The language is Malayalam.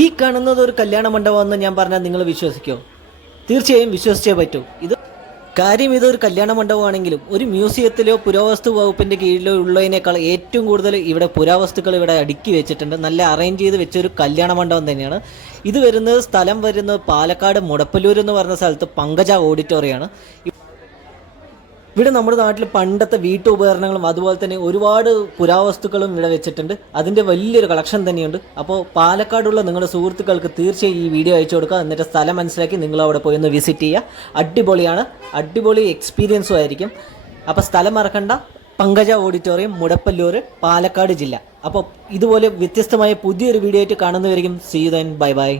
ഈ കാണുന്നത് ഒരു കല്യാണ മണ്ഡപമെന്ന് ഞാൻ പറഞ്ഞാൽ നിങ്ങൾ വിശ്വസിക്കോ? തീർച്ചയായും വിശ്വസിച്ചേ പറ്റൂ. ഇത് കാര്യം ഇതൊരു കല്യാണ മണ്ഡപമാണെങ്കിലും ഒരു മ്യൂസിയത്തിലോ പുരാവസ്തു വകുപ്പിന്റെ കീഴിലോ ഉള്ളതിനേക്കാൾ ഏറ്റവും കൂടുതൽ ഇവിടെ പുരാവസ്തുക്കൾ ഇവിടെ അടുക്കി വെച്ചിട്ടുണ്ട്. നല്ല അറേഞ്ച് ചെയ്ത് വെച്ച ഒരു കല്യാണ മണ്ഡപം തന്നെയാണ്. ഇത് വരുന്നത് സ്ഥലം വരുന്നത് പാലക്കാട് മുടപ്പല്ലൂർ എന്ന് പറഞ്ഞ സ്ഥലത്ത് പങ്കജ ഓഡിറ്റോറിയമാണ് ഇവിടെ നമ്മുടെ നാട്ടിൽ പണ്ടത്തെ വീട്ടുപകരണങ്ങളും അതുപോലെ തന്നെ ഒരുപാട് പുരാവസ്തുക്കളും ഇവിടെ വെച്ചിട്ടുണ്ട്. അതിന്റെ വലിയൊരു കളക്ഷൻ തന്നെയുണ്ട്. അപ്പോൾ പാലക്കാടുള്ള നിങ്ങളുടെ സുഹൃത്തുക്കൾക്ക് തീർച്ചയായും ഈ വീഡിയോ അയച്ചു കൊടുക്കുക എന്നിട്ട് സ്ഥലം മനസ്സിലാക്കി നിങ്ങൾ അവിടെ പോയി ഒന്ന് വിസിറ്റ് ചെയ്യുക. അടിപൊളിയാണ്. അടിപൊളി എക്സ്പീരിയൻസും ആയിരിക്കും. അപ്പോൾ സ്ഥലം മറക്കണ്ട. പങ്കജ ഓഡിറ്റോറിയം മുടപ്പല്ലൂർ പാലക്കാട് ജില്ല. അപ്പോൾ ഇതുപോലെ വ്യത്യസ്തമായ പുതിയൊരു വീഡിയോ ആയിട്ട് കാണുന്നവരിക്കും സീ ബൈ ബൈ